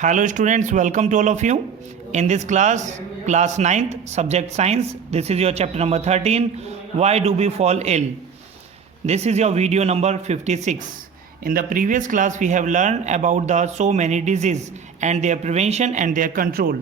Hello students, welcome to all of you. In this class 9th, subject science, this is your chapter number 13, why do we fall ill? This is your video number 56. In the previous class, we have learned about the so many diseases and their prevention and their control.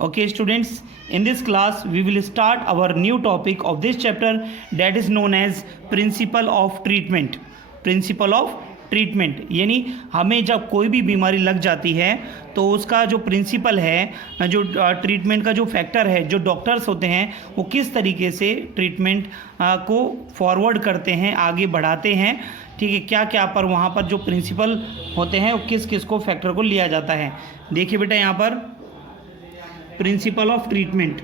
Okay students, in this class, we will start our new topic of this chapter, that is known as principle of treatment. Principle of treatment, यानी हमें जब कोई भी बीमारी लग जाती है तो उसका जो प्रिंसिपल है, जो ट्रीटमेंट का जो फैक्टर है, जो डॉक्टर्स होते हैं वो किस तरीके से ट्रीटमेंट को फॉरवर्ड करते हैं, आगे बढ़ाते हैं, ठीक है, क्या क्या पर वहाँ पर जो प्रिंसिपल होते हैं वो किस किस को फैक्टर को लिया जाता है। देखिए बेटा यहाँ पर principal of treatment,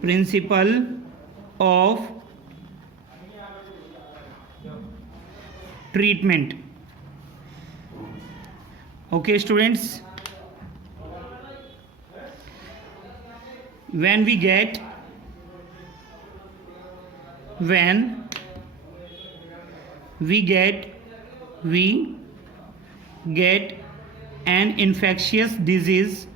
principle of treatment. Okay students, when we get an infectious disease,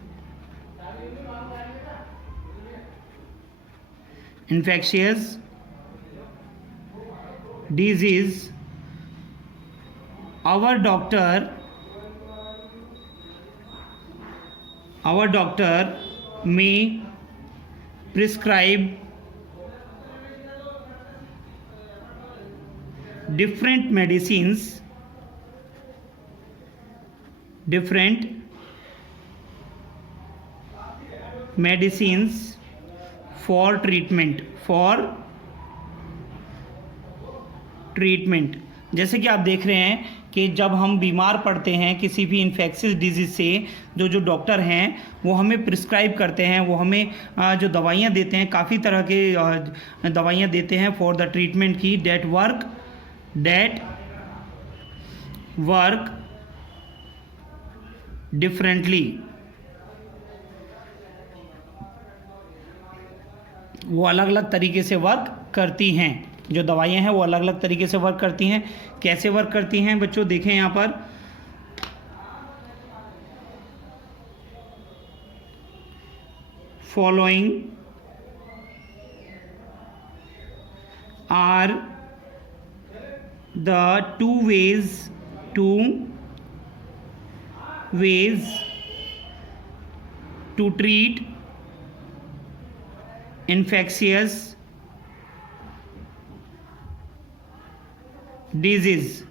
our doctor may prescribe different medicines for treatment. जैसे कि आप देख रहे हैं कि जब हम बीमार पड़ते हैं किसी भी इन्फेक्शियस डिजीज़ से, जो डॉक्टर हैं वो हमें प्रिस्क्राइब करते हैं, वो हमें जो दवाइयाँ देते हैं, काफ़ी तरह के दवाइयाँ देते हैं फॉर द ट्रीटमेंट की डेट वर्क डिफरेंटली। वो अलग अलग तरीके से वर्क करती हैं, जो दवाइयाँ हैं वो अलग अलग तरीके से वर्क करती हैं। कैसे वर्क करती हैं बच्चों, देखें यहाँ पर following are the two ways to treat infectious disease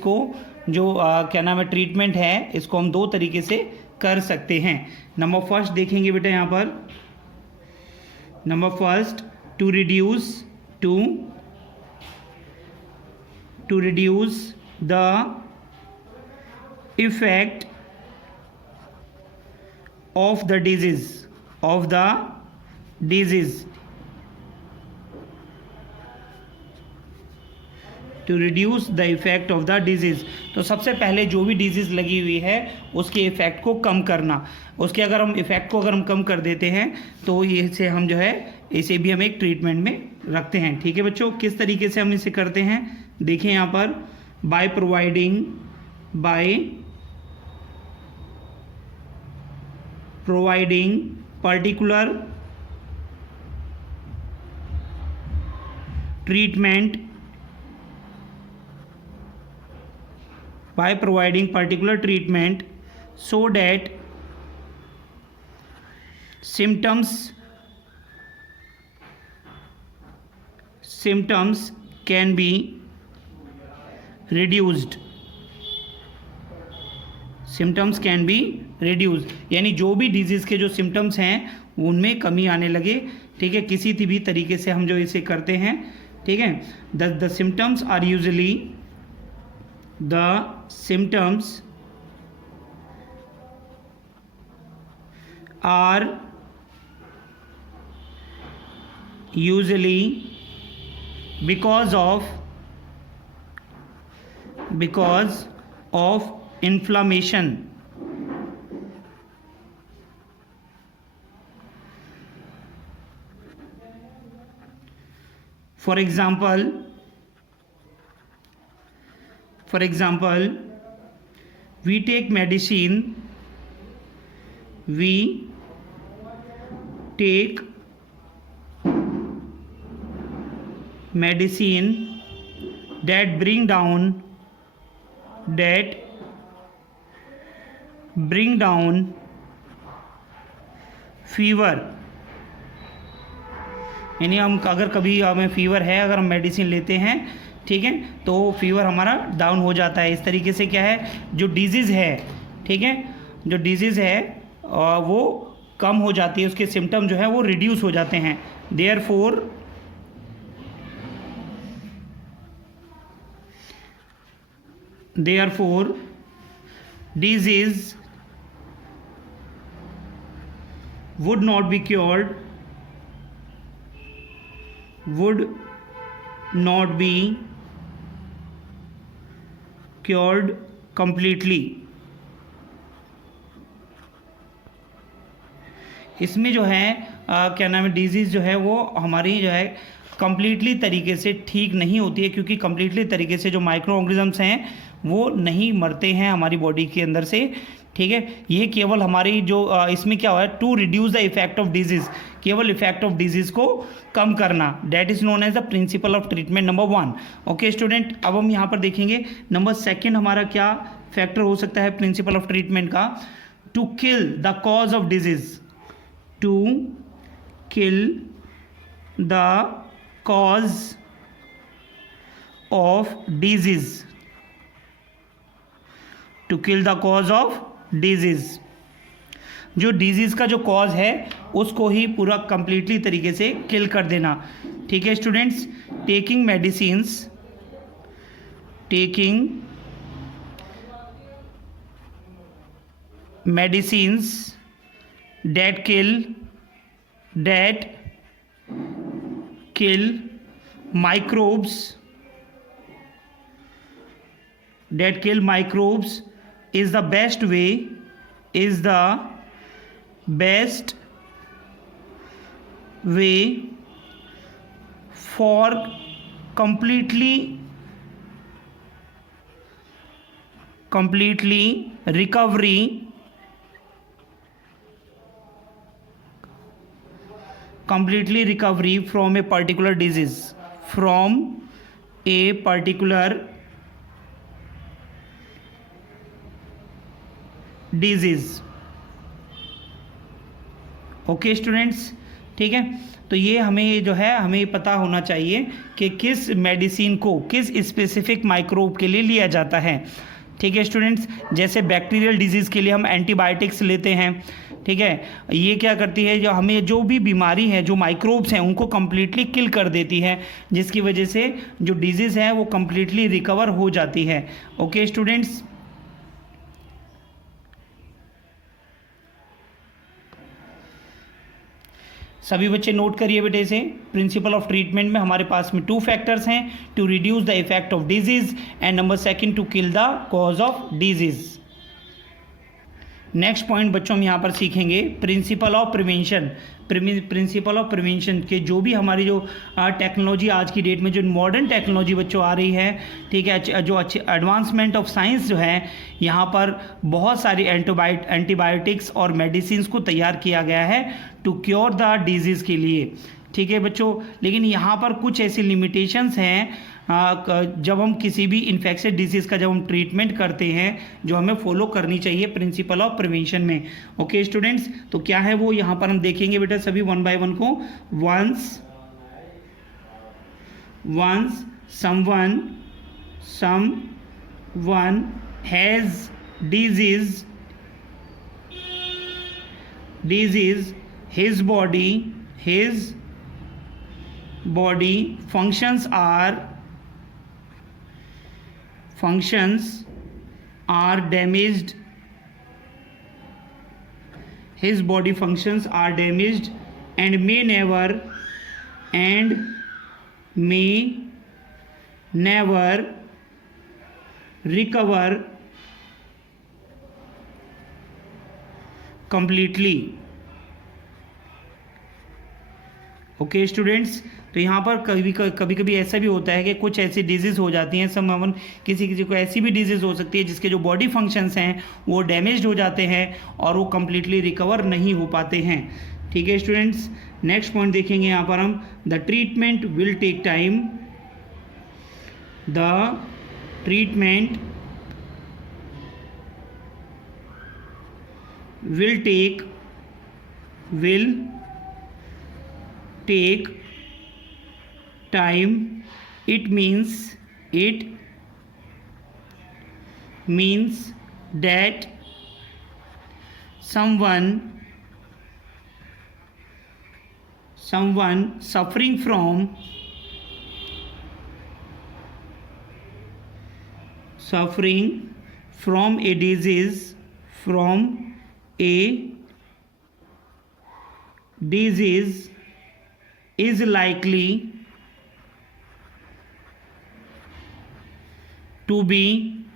को जो क्या नाम है ट्रीटमेंट है, इसको हम दो तरीके से कर सकते हैं। नंबर फर्स्ट देखेंगे बेटा यहाँ पर, number first to reduce the effect of the disease, to reduce the effect of the disease। तो सबसे पहले जो भी डिजीज़ लगी हुई है उसके इफ़ेक्ट को कम करना, उसके अगर हम इफ़ेक्ट को अगर हम कम कर देते हैं तो इसे हम जो है इसे भी हम एक ट्रीटमेंट में रखते हैं। ठीक है बच्चों, किस तरीके से हम इसे करते हैं देखिए यहाँ पर, by providing particular treatment so that symptoms can be reduced। यानी जो भी डिजीज़ के जो सिम्टम्स हैं उनमें कमी आने लगे। ठीक है, किसी भी तरीके से हम जो इसे करते हैं, ठीक है, the symptoms are usually because of inflammation। For example, For example, we take medicine, we take medicine that bring down fever, यानी हम अगर कभी हमें फीवर है, अगर हम मेडिसिन लेते हैं, ठीक है, तो फीवर हमारा डाउन हो जाता है। इस तरीके से क्या है, जो डिजीज़ है, ठीक है, जो डिजीज़ है वो कम हो जाती है, उसके सिम्टम जो है वो रिड्यूस हो जाते हैं। Therefore, disease would not be cured completely। इसमें जो है क्या नाम है, डिजीज़ जो है वो हमारी जो है कम्प्लीटली तरीके से ठीक नहीं होती है, क्योंकि कम्प्लीटली तरीके से जो माइक्रो ऑर्गेनिजम्स हैं वो नहीं मरते हैं हमारी बॉडी के अंदर से, ठीक है। ये केवल हमारी जो इसमें क्या हुआ है, to reduce the effect of disease, केवल इफेक्ट ऑफ डिजीज़ को कम करना, that is known as the principle of treatment number 1। Okay student, अब हम यहाँ पर देखेंगे नंबर 2 हमारा क्या फैक्टर हो सकता है प्रिंसिपल ऑफ ट्रीटमेंट का, to kill the cause of disease, to kill the cause of disease, to kill the cause of disease। जो डिजीज़ का जो कॉज है उसको ही पूरा कंप्लीटली तरीके से किल कर देना, ठीक है students. Taking medicines that kill microbes is the best way for completely recovery from a particular disease। Okay students, ठीक है। तो ये हमें जो है हमें पता होना चाहिए कि किस मेडिसिन को किस स्पेसिफिक माइक्रोब के लिए लिया जाता है, ठीक है स्टूडेंट्स। जैसे बैक्टीरियल डिजीज़ के लिए हम एंटीबायोटिक्स लेते हैं, ठीक है। ये क्या करती है, जो हमें जो भी बीमारी है, जो माइक्रोब्स हैं उनको कम्प्लीटली किल कर देती है, जिसकी वजह से जो डिजीज़ है वो कम्प्लीटली रिकवर हो जाती है। ओके स्टूडेंट्स, सभी बच्चे नोट करिए बेटे से। प्रिंसिपल ऑफ ट्रीटमेंट में हमारे पास में 2 फैक्टर्स हैं, to reduce the effect of disease and number 2 to kill the cause of disease. Next point बच्चों हम यहाँ पर सीखेंगे principle of prevention. Principle of prevention के जो भी हमारी जो टेक्नोलॉजी आज की डेट में जो मॉडर्न टेक्नोलॉजी बच्चों आ रही है, ठीक है, जो अच्छे एडवांसमेंट ऑफ साइंस जो है, यहाँ पर बहुत सारी एंटीबायोटिक्स और मेडिसिन को तैयार किया गया है टू क्योर द डिजीज़ के लिए, ठीक है बच्चों। लेकिन यहाँ पर कुछ ऐसी लिमिटेशंस हैं जब हम किसी भी इन्फेक्शन डिजीज़ का जब हम ट्रीटमेंट करते हैं, जो हमें फॉलो करनी चाहिए प्रिंसिपल ऑफ प्रिवेंशन में। ओके स्टूडेंट्स, तो क्या है वो यहाँ पर हम देखेंगे बेटा सभी 1 by 1 को। Once someone has disease, his body functions are damaged, his body functions are damaged and may never recover completely। Okay students, तो यहाँ पर कभी कभी ऐसा भी होता है कि कुछ ऐसी डिजीज़ हो जाती हैं, समवन किसी किसी को ऐसी भी डिजीज़ हो सकती है जिसके जो बॉडी फंक्शंस हैं वो डैमेज्ड हो जाते हैं और वो कम्प्लीटली रिकवर नहीं हो पाते हैं। ठीक है स्टूडेंट्स, नेक्स्ट पॉइंट देखेंगे यहाँ पर हम, the treatment will take time, the treatment will take time. It means that someone suffering from a disease is likely to be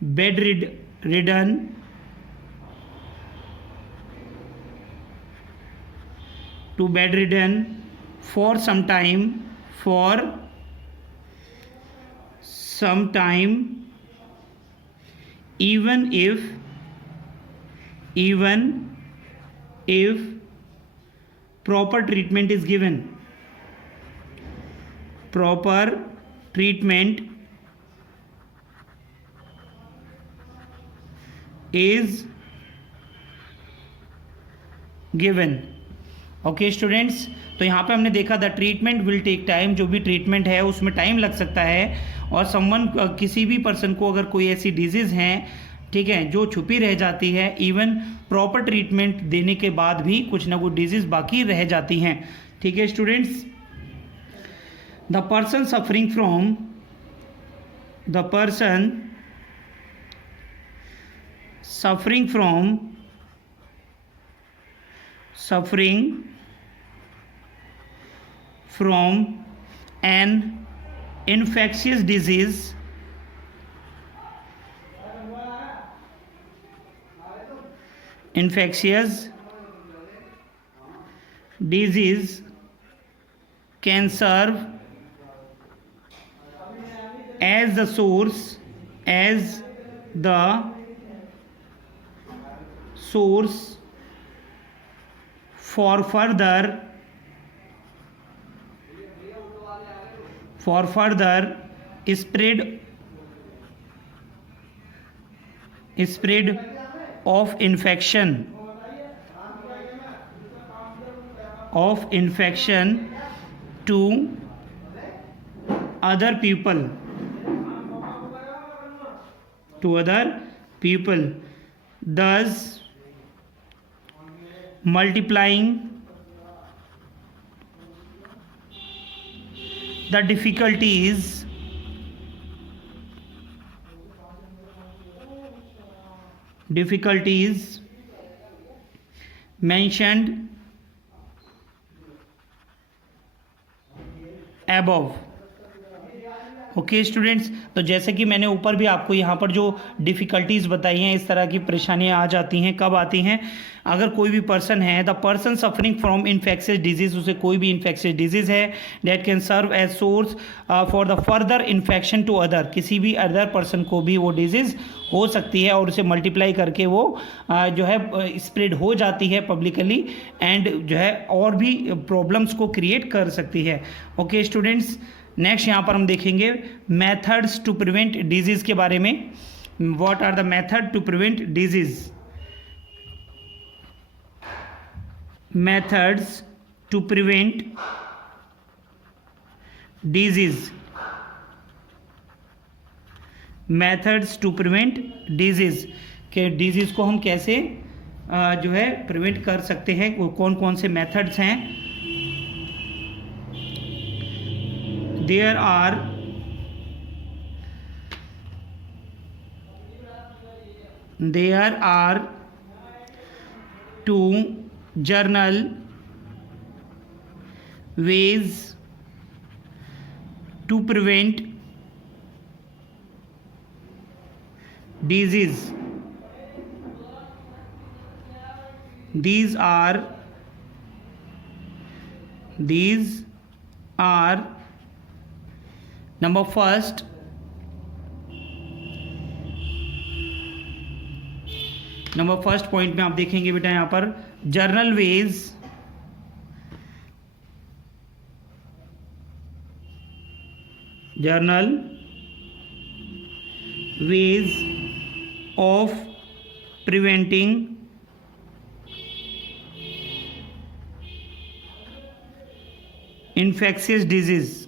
bedridden for some time, even if proper treatment is given. Proper treatment is given. Okay students, तो यहाँ पे हमने देखा the treatment will take time, जो भी treatment है उसमें time लग सकता है, और समवन किसी भी पर्सन को अगर कोई ऐसी डिजीज़ हैं, ठीक है, जो छुपी रह जाती है, इवन प्रॉपर ट्रीटमेंट देने के बाद भी कुछ ना कुछ डिजीज़ बाकी रह जाती हैं। ठीक है students, the person suffering from an infectious disease can serve as the source for further spread of infection to other people, thus multiplying the difficulties mentioned above. Okay students, तो जैसे कि मैंने ऊपर भी आपको यहाँ पर जो डिफ़िकल्टीज़ बताई हैं, इस तरह की परेशानियाँ आ जाती हैं, कब आती हैं, अगर कोई भी पर्सन है, the person suffering from infectious disease, उसे कोई भी इन्फेक्शियस डिजीज़ है, that can serve as source for the further infection to other, किसी भी अदर पर्सन को भी वो डिजीज़ हो सकती है और उसे मल्टीप्लाई करके वो जो है स्प्रेड हो जाती है पब्लिकली, एंड जो है और भी प्रॉब्लम्स को क्रिएट कर सकती है। ओके स्टूडेंट्स, नेक्स्ट यहाँ पर हम देखेंगे मेथड्स टू प्रिवेंट डिजीज़ के बारे में। What are the method to prevent disease? Methods to prevent disease, methods to prevent disease, के डिजीज़ को हम कैसे जो है प्रिवेंट कर सकते हैं, वो कौन कौन से मेथड्स हैं? There are two general ways to prevent disease. These are these are number first point में आप देखेंगे बेटा यहां पर journal ways of preventing infectious disease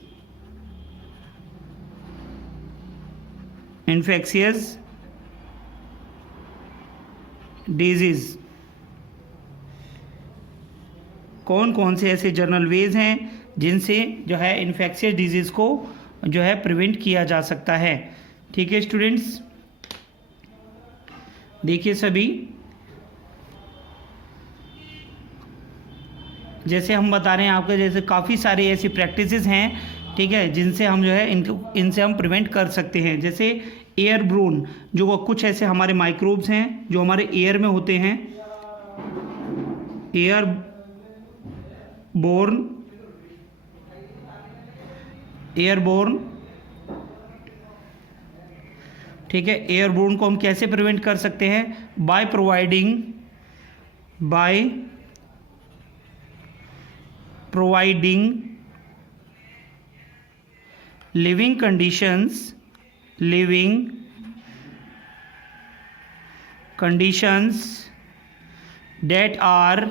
कौन कौन से ऐसे जर्नल वेज हैं जिनसे जो है इन्फेक्शियस डिजीज़ को जो है प्रिवेंट किया जा सकता है। ठीक है स्टूडेंट्स, देखिए सभी, जैसे हम बता रहे हैं आपको, जैसे काफ़ी सारे ऐसी प्रैक्टिसेस हैं, ठीक है, जिनसे हम जो है इनसे हम प्रिवेंट कर सकते हैं। जैसे एयरब्रोन, जो कुछ ऐसे हमारे माइक्रोब्स हैं जो हमारे एयर में होते हैं, एयरबोर्न, ठीक है। एयरबोर्न को हम कैसे प्रिवेंट कर सकते हैं? By providing living conditions that are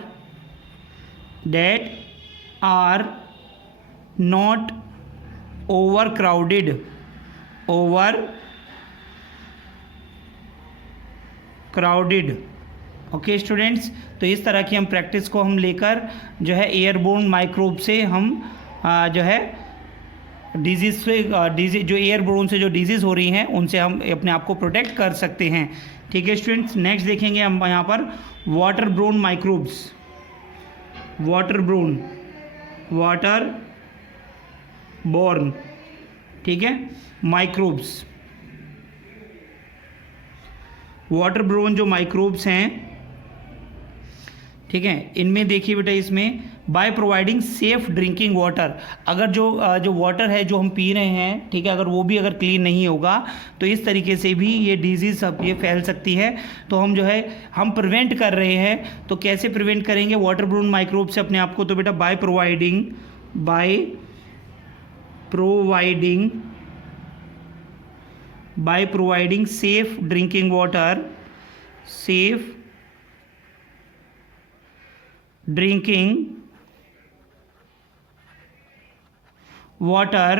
not overcrowded okay students, तो इस तरह की हम प्रैक्टिस को हम लेकर जो है एयरबोर्न माइक्रोब से हम जो है डिजीज़ जो एयरबोर्न से जो डिजीज़ हो रही हैं उनसे हम अपने आप को प्रोटेक्ट कर सकते हैं। ठीक है स्टूडेंट्स, नेक्स्ट देखेंगे हम यहाँ पर वाटर बोर्न ठीक है माइक्रोब्स। वाटर बोर्न जो माइक्रोब्स हैं, ठीक है, इनमें देखिए बेटा, इसमें by providing safe drinking water, अगर जो वाटर है जो हम पी रहे हैं, ठीक है, अगर वो भी अगर क्लीन नहीं होगा तो इस तरीके से भी ये डिजीज़ सब ये फैल सकती है। तो हम जो है हम प्रिवेंट कर रहे हैं, तो कैसे प्रिवेंट करेंगे वाटर बोर्न माइक्रोब से अपने आप को? तो बेटा by providing safe drinking water,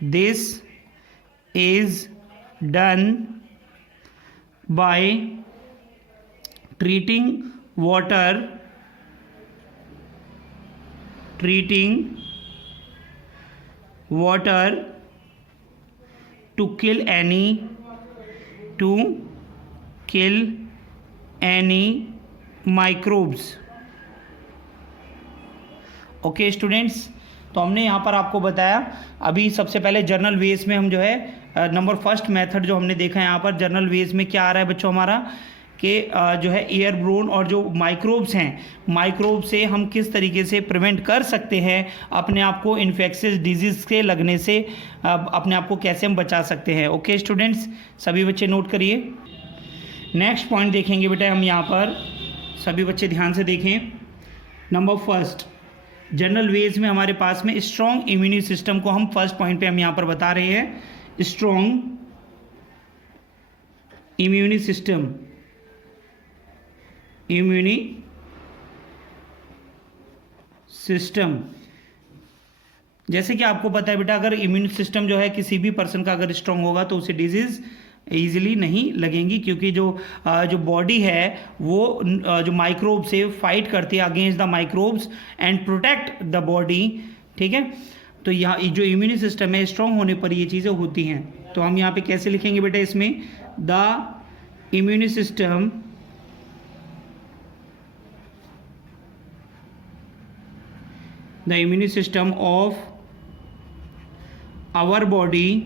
this is done by treating water to kill any microbes। Okay students, तो हमने यहाँ पर आपको बताया अभी सबसे पहले जर्नल वेज में हम जो है नंबर फर्स्ट मेथड जो हमने देखा है यहाँ पर जर्नल वेज में क्या आ रहा है बच्चों हमारा, कि जो है एयरब्रोन और जो माइक्रोब्स हैं, माइक्रोब से हम किस तरीके से प्रिवेंट कर सकते हैं अपने आप को इन्फेक्शियस डिजीज़ के लगने से, अपने आप को कैसे हम बचा सकते हैं। ओके स्टूडेंट्स, सभी बच्चे नोट करिए। नेक्स्ट पॉइंट देखेंगे बेटा हम यहाँ पर, सभी बच्चे ध्यान से देखें। नंबर फर्स्ट जनरल वेज में हमारे पास में स्ट्रॉन्ग इम्यूनी सिस्टम को हम फर्स्ट पॉइंट पे हम यहाँ पर बता रहे हैं। स्ट्रॉन्ग इम्यूनी सिस्टम, जैसे कि आपको पता है बेटा, अगर इम्यून सिस्टम जो है किसी भी पर्सन का अगर स्ट्रॉन्ग होगा तो उसे डिजीज़ ईजिली नहीं लगेंगी, क्योंकि जो बॉडी है वो जो माइक्रोब से फाइट करती है against the microbes and protect the body. ठीक है, तो यहाँ जो इम्यूनी सिस्टम है स्ट्रॉन्ग होने पर ये चीज़ें होती हैं। तो हम यहाँ पे कैसे लिखेंगे बेटा इसमें? The immune system of our body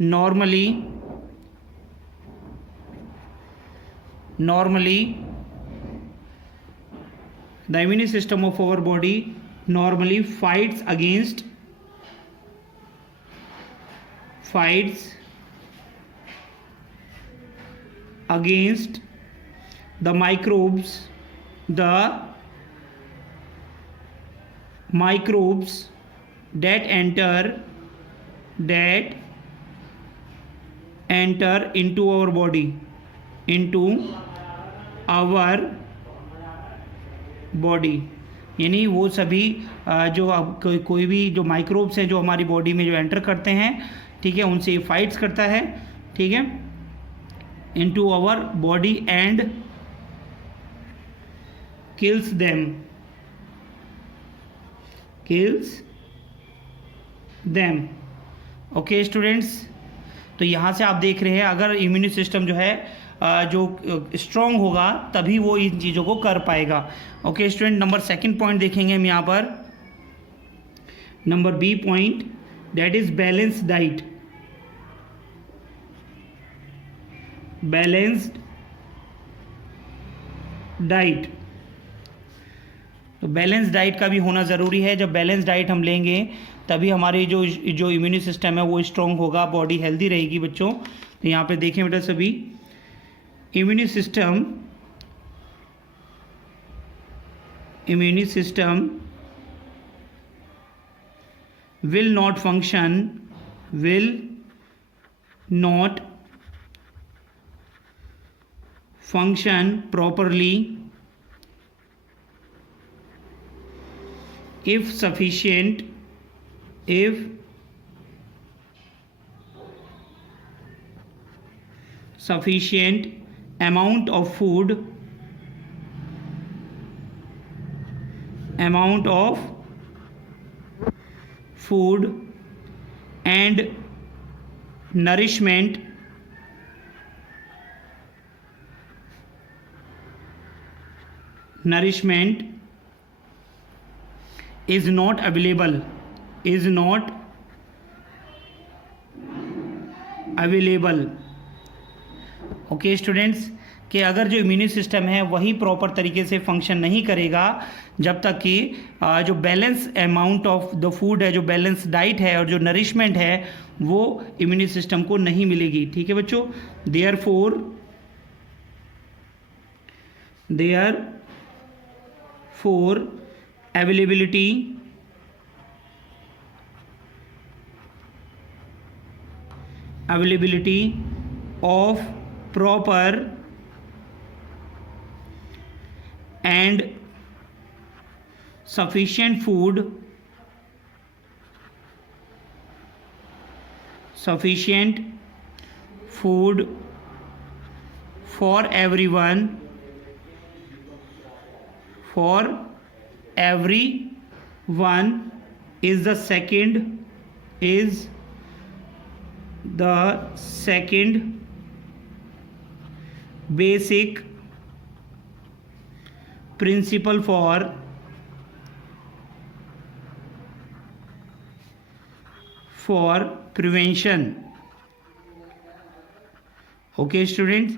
normally normally the immune system of our body normally fights against the microbes that enter into our body, यानी वो सभी जो कोई भी जो माइक्रोब्स हैं जो हमारी बॉडी में जो एंटर करते हैं, ठीक है, उनसे फाइट्स करता है, ठीक है, into our body and kills them. Okay students, तो यहाँ से आप देख रहे हैं अगर इम्यून सिस्टम जो है जो स्ट्रॉन्ग होगा तभी वो इन चीज़ों को कर पाएगा. Okay student, number second point देखेंगे हम यहाँ पर, number B point, that is balanced diet. तो बैलेंस डाइट का भी होना ज़रूरी है. जब बैलेंस डाइट हम लेंगे तभी हमारी जो इम्यून सिस्टम है वो स्ट्रॉन्ग होगा, बॉडी हेल्दी रहेगी बच्चों. तो यहाँ पे देखें बेटा सभी, immune system will not function properly if sufficient amount of food and nourishment is not available. Okay students, कि अगर जो इम्यून सिस्टम है वही प्रॉपर तरीके से फंक्शन नहीं करेगा जब तक कि जो balance amount of the food है, जो बैलेंस डाइट है और जो नरिशमेंट है वो इम्यून सिस्टम को नहीं मिलेगी. ठीक है बच्चों, therefore availability of proper and sufficient food for everyone is the second basic principle for prevention. Okay students,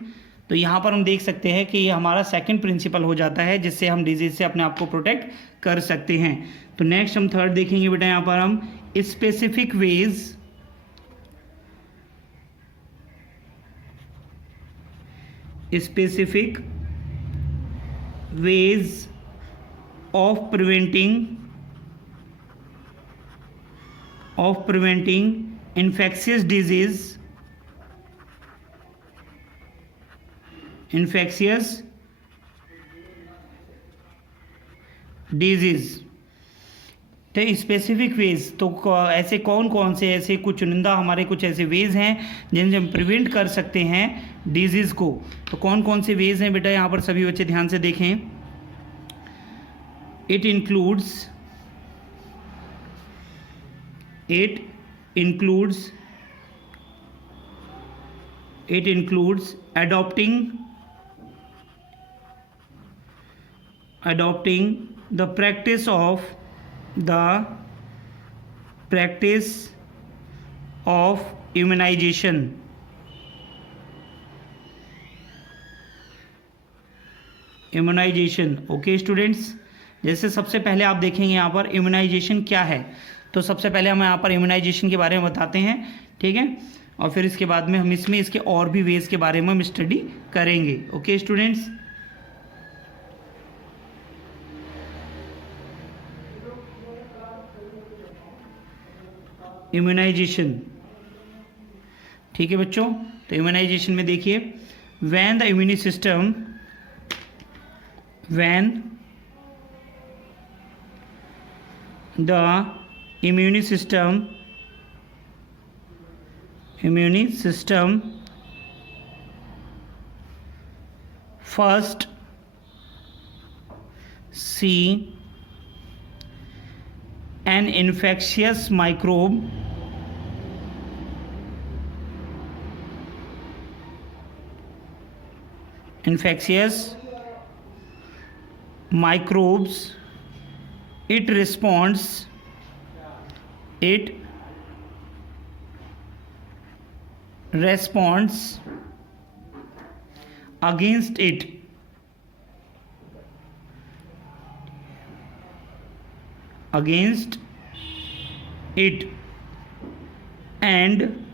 तो यहाँ पर हम देख सकते हैं कि ये हमारा सेकंड प्रिंसिपल हो जाता है जिससे हम डिजीज से अपने आप को प्रोटेक्ट कर सकते हैं. तो नेक्स्ट हम थर्ड देखेंगे बेटा, यहाँ पर हम specific ways of preventing infectious disease. तो स्पेसिफिक वेज, तो ऐसे कौन से ऐसे कुछ चुनिंदा हमारे कुछ ऐसे वेज हैं जिनसे हम प्रिवेंट कर सकते हैं डिजीज़ को. तो कौन से वेज हैं बेटा, यहाँ पर सभी बच्चे ध्यान से देखें. It includes adopting the practice of immunization immunization. Okay students, जैसे सबसे पहले आप देखेंगे यहाँ पर इम्यूनाइजेशन क्या है, तो सबसे पहले हम यहाँ पर इम्यूनाइजेशन के बारे में बताते हैं, ठीक है, और फिर इसके बाद में हम इसमें इसके और भी वेज के बारे में हम स्टडी करेंगे। ओके स्टूडेंट्स, इम्यूनाइजेशन, ठीक है बच्चों। तो इम्यूनाइजेशन में देखिए, when the immune system, when the immune system first see an infectious microbe microbes, it responds against it and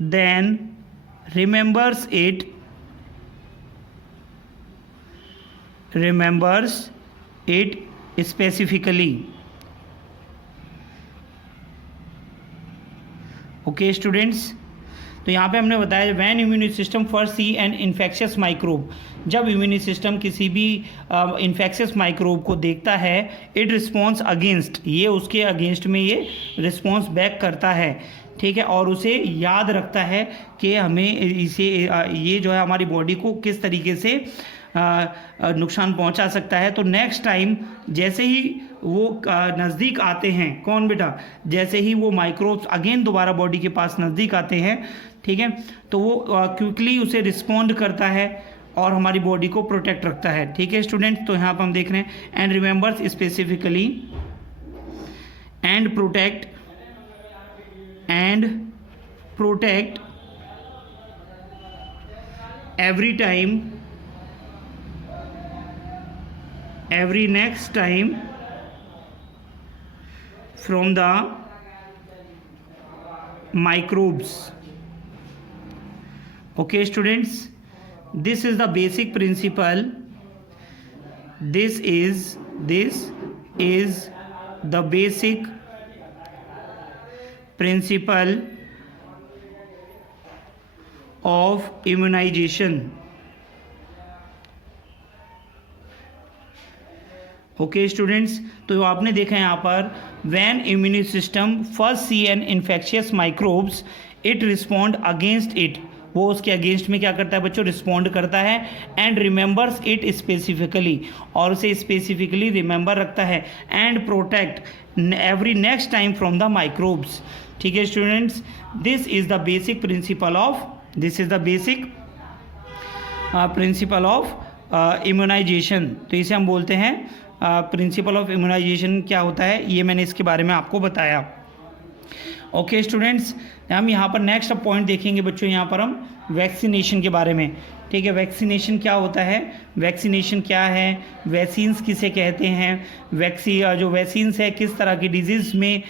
then remembers it specifically। Okay students, तो यहाँ पे हमने बताया when immune system first see an infectious microbe, जब immune system किसी भी infectious microbe को देखता है, इट रिस्पॉन्स अगेंस्ट, ये उसके अगेंस्ट में ये रिस्पॉन्स बैक करता है, ठीक है, और उसे याद रखता है कि हमें इसे ये जो है हमारी बॉडी को किस तरीके से नुकसान पहुंचा सकता है। तो नेक्स्ट टाइम जैसे ही वो नज़दीक आते हैं, कौन बेटा, जैसे ही वो माइक्रोब्स अगेन दोबारा बॉडी के पास नज़दीक आते हैं, ठीक है, तो वो क्विकली उसे रिस्पॉन्ड करता है और हमारी बॉडी को प्रोटेक्ट रखता है। ठीक है स्टूडेंट्स, तो यहाँ पर हम देख रहे हैं and remembers specifically and protect every next time from the microbes। Okay students, this is the basic principle, this is the basic principle of immunization। Okay students, तो आपने देखा यहाँ पर when immune system first see an infectious microbes it respond against it, वो उसके against में क्या करता है बच्चों, रिस्पॉन्ड करता है, एंड रिमेंबर्स इट स्पेसिफिकली, और उसे स्पेसिफिकली रिमेंबर रखता है, and protect every next time from the microbes. ठीक है students, this is the basic principle of immunization. तो इसे हम बोलते हैं प्रिंसिपल ऑफ इम्यूनाइजेशन। क्या होता है ये मैंने इसके बारे में आपको बताया। ओके स्टूडेंट्स, हम यहाँ पर नेक्स्ट पॉइंट देखेंगे बच्चों, यहाँ पर हम वैक्सीनेशन के बारे में। ठीक है, वैक्सीनेशन क्या होता है, वैक्सीनेशन क्या है, वैक्सीन्स किसे कहते हैं, जो वैक्सीन्स है किस तरह की डिजीज़ में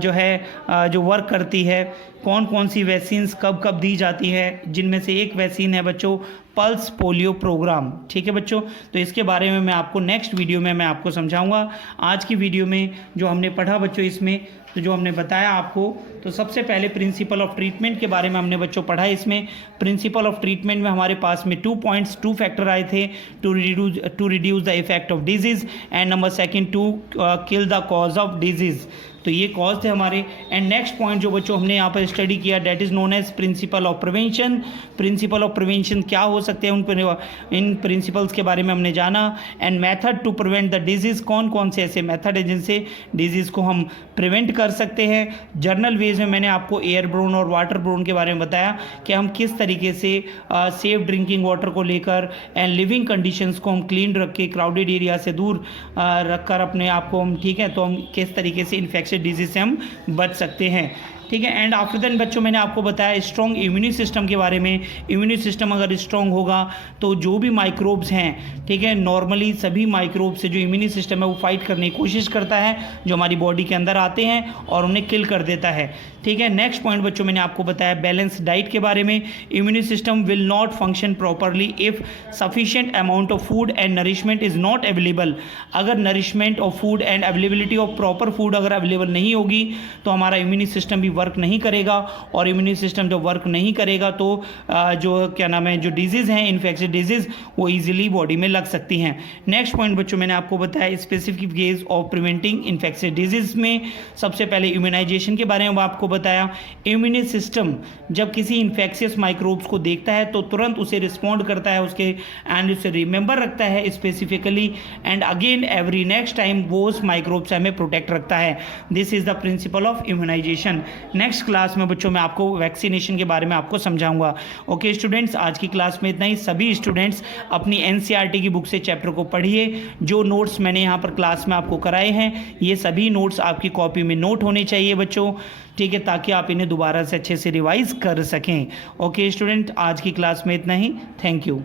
जो है जो वर्क करती है, कौन कौन सी वैक्सीन्स कब कब दी जाती है, जिनमें से एक वैक्सीन है बच्चों पल्स पोलियो प्रोग्राम। ठीक है बच्चों, तो इसके बारे में मैं आपको नेक्स्ट वीडियो में मैं आपको समझाऊंगा। आज की वीडियो में जो हमने पढ़ा बच्चों, इसमें तो जो हमने बताया आपको, तो सबसे पहले प्रिंसिपल ऑफ ट्रीटमेंट के बारे में हमने बच्चों पढ़ा। इसमें प्रिंसिपल ऑफ ट्रीटमेंट में हमारे पास में 2 पॉइंट्स 2 फैक्टर आए थे, to reduce the effect of disease, and number second to kill the cause of disease. तो ये कॉज थे हमारे। एंड नेक्स्ट पॉइंट जो बच्चों हमने यहाँ पर स्टडी किया, that is known as principle of prevention. Principle of prevention क्या हो सकते हैं, इन प्रिंसिपल्स के बारे में हमने जाना। And method to prevent the disease, कौन कौन से ऐसे मेथड हैं जिनसे डिजीज़ को हम प्रिवेंट कर सकते हैं। जर्नल वेज में मैंने आपको एयरब्रोन और वाटर ब्रोन के बारे में बताया कि हम किस तरीके से सेफ ड्रिंकिंग वाटर को लेकर एंड लिविंग कंडीशंस को हम क्लीन रख के, क्राउडेड एरिया से दूर रख कर अपने आप को हम, ठीक है, तो हम किस तरीके से इन्फेक्शन डिजीज से हम बच सकते हैं। ठीक है। एंड आफ्टर देन बच्चों मैंने आपको बताया स्ट्रॉन्ग इम्यूनी सिस्टम के बारे में। इम्यूनी सिस्टम अगर स्ट्रॉन्ग होगा तो जो भी माइक्रोब्स हैं, ठीक है, नॉर्मली सभी माइक्रोब से जो इम्यूनी सिस्टम है वो फाइट करने की कोशिश करता है, जो हमारी बॉडी के अंदर आते हैं और उन्हें किल कर देता है, ठीक है। नेक्स्ट पॉइंट बच्चों मैंने आपको बताया बैलेंस डाइट के बारे में। Immune system will not function properly if sufficient amount of food and nourishment is not available. अगर nourishment of food and availability of proper food अगर अवेलेबल नहीं होगी तो हमारा इम्यूनी सिस्टम भी वर्क नहीं करेगा, और इम्यूनी सिस्टम जब वर्क नहीं करेगा तो जो क्या नाम है, जो डिजीज़ हैं, इन्फेक्शियस डिजीज़, वो ईजिली बॉडी में लग सकती हैं। नेक्स्ट पॉइंट बच्चों मैंने आपको बताया specific ways of preventing infectious disease में सबसे पहले इम्यूनाइजेशन के बारे में आपको बताया। इम्यूनी सिस्टम जब किसी इन्फेक्शियस माइक्रोब्स को देखता है तो तुरंत उसे रिस्पॉन्ड करता है उसके, एंड उसे रिमेंबर रखता है specifically, and again every next time वो उस माइक्रोब से हमें प्रोटेक्ट रखता है। This is the principle of immunization. Next class में बच्चों मैं आपको वैक्सीनेशन के बारे में आपको समझाऊंगा। ओके स्टूडेंट्स, आज की क्लास में इतना ही। सभी स्टूडेंट्स अपनी एनसीईआरटी की बुक से चैप्टर को पढ़िए। जो नोट्स मैंने यहाँ पर क्लास में आपको कराए हैं ये सभी नोट्स आपकी कॉपी में नोट होने चाहिए बच्चों, ठीक है, ताकि आप इन्हें दोबारा से अच्छे से रिवाइज कर सकें। ओके स्टूडेंट, आज की क्लास में इतना ही। Thank you.